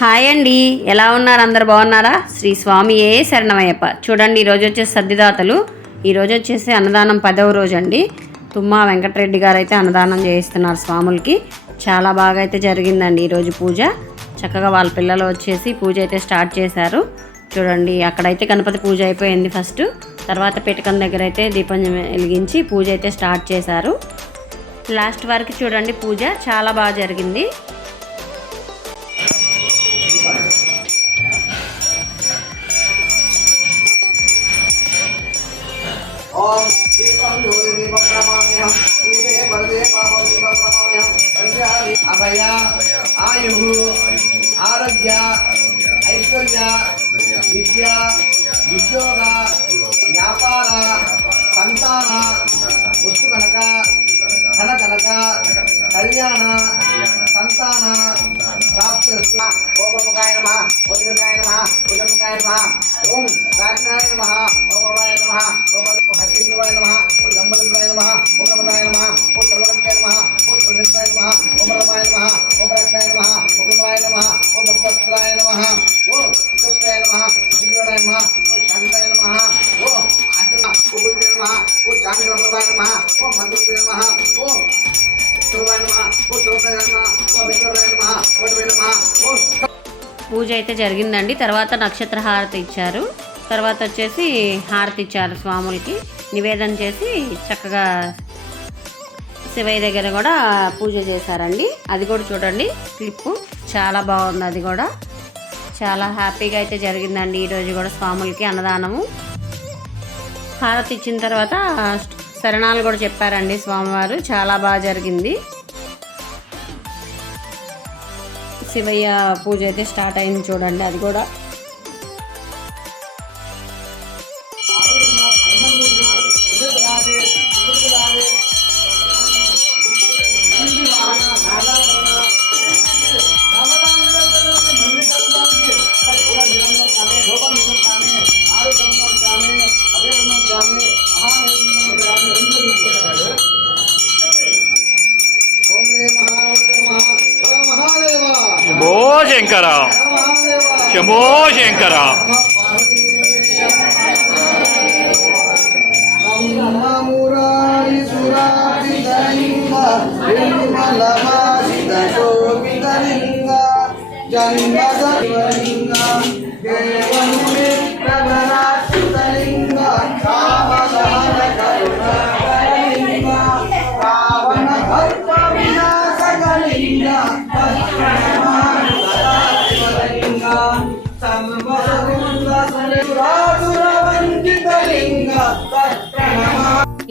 Hi అండి. ఎలా ఉన్నారు? అందరు బాగున్నారా? శ్రీ స్వామి ఏ శరణమయ్యప్ప. చూడండి ఈరోజు వచ్చేసి సర్దిదాతలు ఈరోజు వచ్చేసి అన్నదానం పదవ రోజు అండి. తుమ్మా వెంకటరెడ్డి గారు అయితే అన్నదానం చేయిస్తున్నారు స్వాములకి. చాలా బాగా అయితే జరిగిందండి ఈరోజు పూజ. చక్కగా వాళ్ళ పిల్లలు వచ్చేసి పూజ అయితే స్టార్ట్ చేశారు. చూడండి అక్కడైతే గణపతి పూజ అయిపోయింది ఫస్ట్. తర్వాత పిటకం దగ్గర అయితే దీపం వెలిగించి పూజ అయితే స్టార్ట్ చేశారు. లాస్ట్ వరకు చూడండి పూజ చాలా బాగా జరిగింది. అభయ ఆయు ఆరోగ్య ఐశ్వర్య విద్య ఉద్యోగ వ్యాపార సంతాన వస్తు కనుక ధన కనుక కళ్యాణ సంతాన ఓం ప్రముఖాయ నమ ఓం త్రిముఖాయ నమ ఓం త్రిముఖాయ నమ. ఓం రాజ్ఞాయ నమ ఓం ప్రభాయ నమ ఓం హస్తింద్రాయ నమ ఓం లంబలింద్రాయ నమ ఓం ప్రమదాయ నమ ఓం సర్వరంగాయ నమ ఓం సర్వనిత్రాయ నమ ఓం రమాయ నమ ఓం రాజ్ఞాయ నమ ఓం ప్రభాయ నమ ఓం భక్తాయ నమ. పూజ అయితే జరిగిందండి. తర్వాత నక్షత్ర హారతి ఇచ్చారు. తర్వాత వచ్చేసి హారతి ఇచ్చారు స్వాములకి. నివేదన చేసి చక్కగా శివయ్య దగ్గర కూడా పూజ చేశారండి. అది కూడా చూడండి క్లిప్పు. చాలా బాగుంది అది కూడా. చాలా హ్యాపీగా అయితే జరిగిందండి ఈరోజు కూడా స్వాములకి అన్నదానము. హారతి ఇచ్చిన తర్వాత శరణాలు కూడా చెప్పారండి స్వామివారు. చాలా బాగా జరిగింది. శివయ్య పూజ అయితే స్టార్ట్ అయింది చూడండి అది కూడా. శంభో శంకర. శంభో శంకర. జన్మ సురారి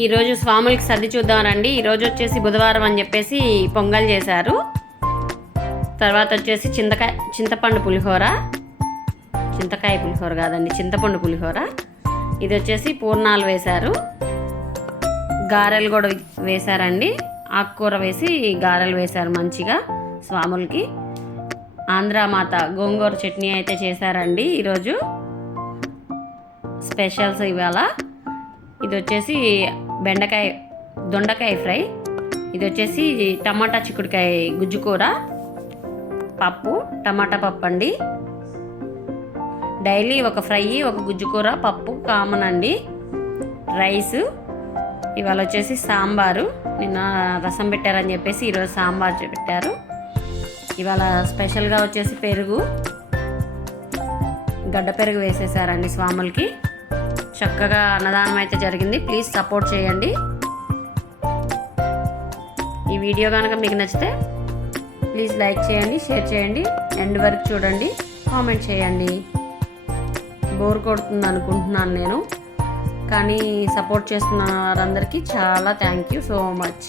ఈరోజు స్వాములకి సర్ది చూద్దామనండి. ఈరోజు వచ్చేసి బుధవారం అని చెప్పేసి పొంగల్ చేశారు. తర్వాత వచ్చేసి చింతకాయ చింతపండు పులిహోర. చింతకాయ పులిహోర కాదండి చింతపండు పులిహోర. ఇది వచ్చేసి పూర్ణాలు వేశారు. గారెలు కూడా వేశారండి. ఆకుకూర వేసి గారెలు వేశారు మంచిగా స్వాములకి. ఆంధ్రామాత గోంగూర చట్నీ అయితే చేశారండి ఈరోజు. స్పెషల్స్ ఇవాళ. ఇది వచ్చేసి బెండకాయ దొండకాయ ఫ్రై. ఇది వచ్చేసి టమాటా చిక్కుడుకాయ గుజ్జుకూర పప్పు టమాటా పప్పు అండి. డైలీ ఒక ఫ్రై ఒక గుజ్జుకూర పప్పు కామన్ అండి. రైస్ ఇవాళ వచ్చేసి సాంబారు. నిన్న రసం పెట్టారని చెప్పేసి ఈరోజు సాంబార్ పెట్టారు. ఇవాళ స్పెషల్గా వచ్చేసి పెరుగు. గడ్డ పెరుగు వేసేసారండి స్వాములకి. చక్కగా అన్నదానం అయితే జరిగింది. ప్లీజ్ సపోర్ట్ చేయండి. ఈ వీడియో కనుక మీకు నచ్చితే ప్లీజ్ లైక్ చేయండి షేర్ చేయండి ఎండ్ వరకు చూడండి కామెంట్ చేయండి. బోర్ కొడుతుంది అనుకుంటున్నాను నేను. కానీ సపోర్ట్ చేస్తున్న వారందరికీ చాలా థ్యాంక్ యూ సో మచ్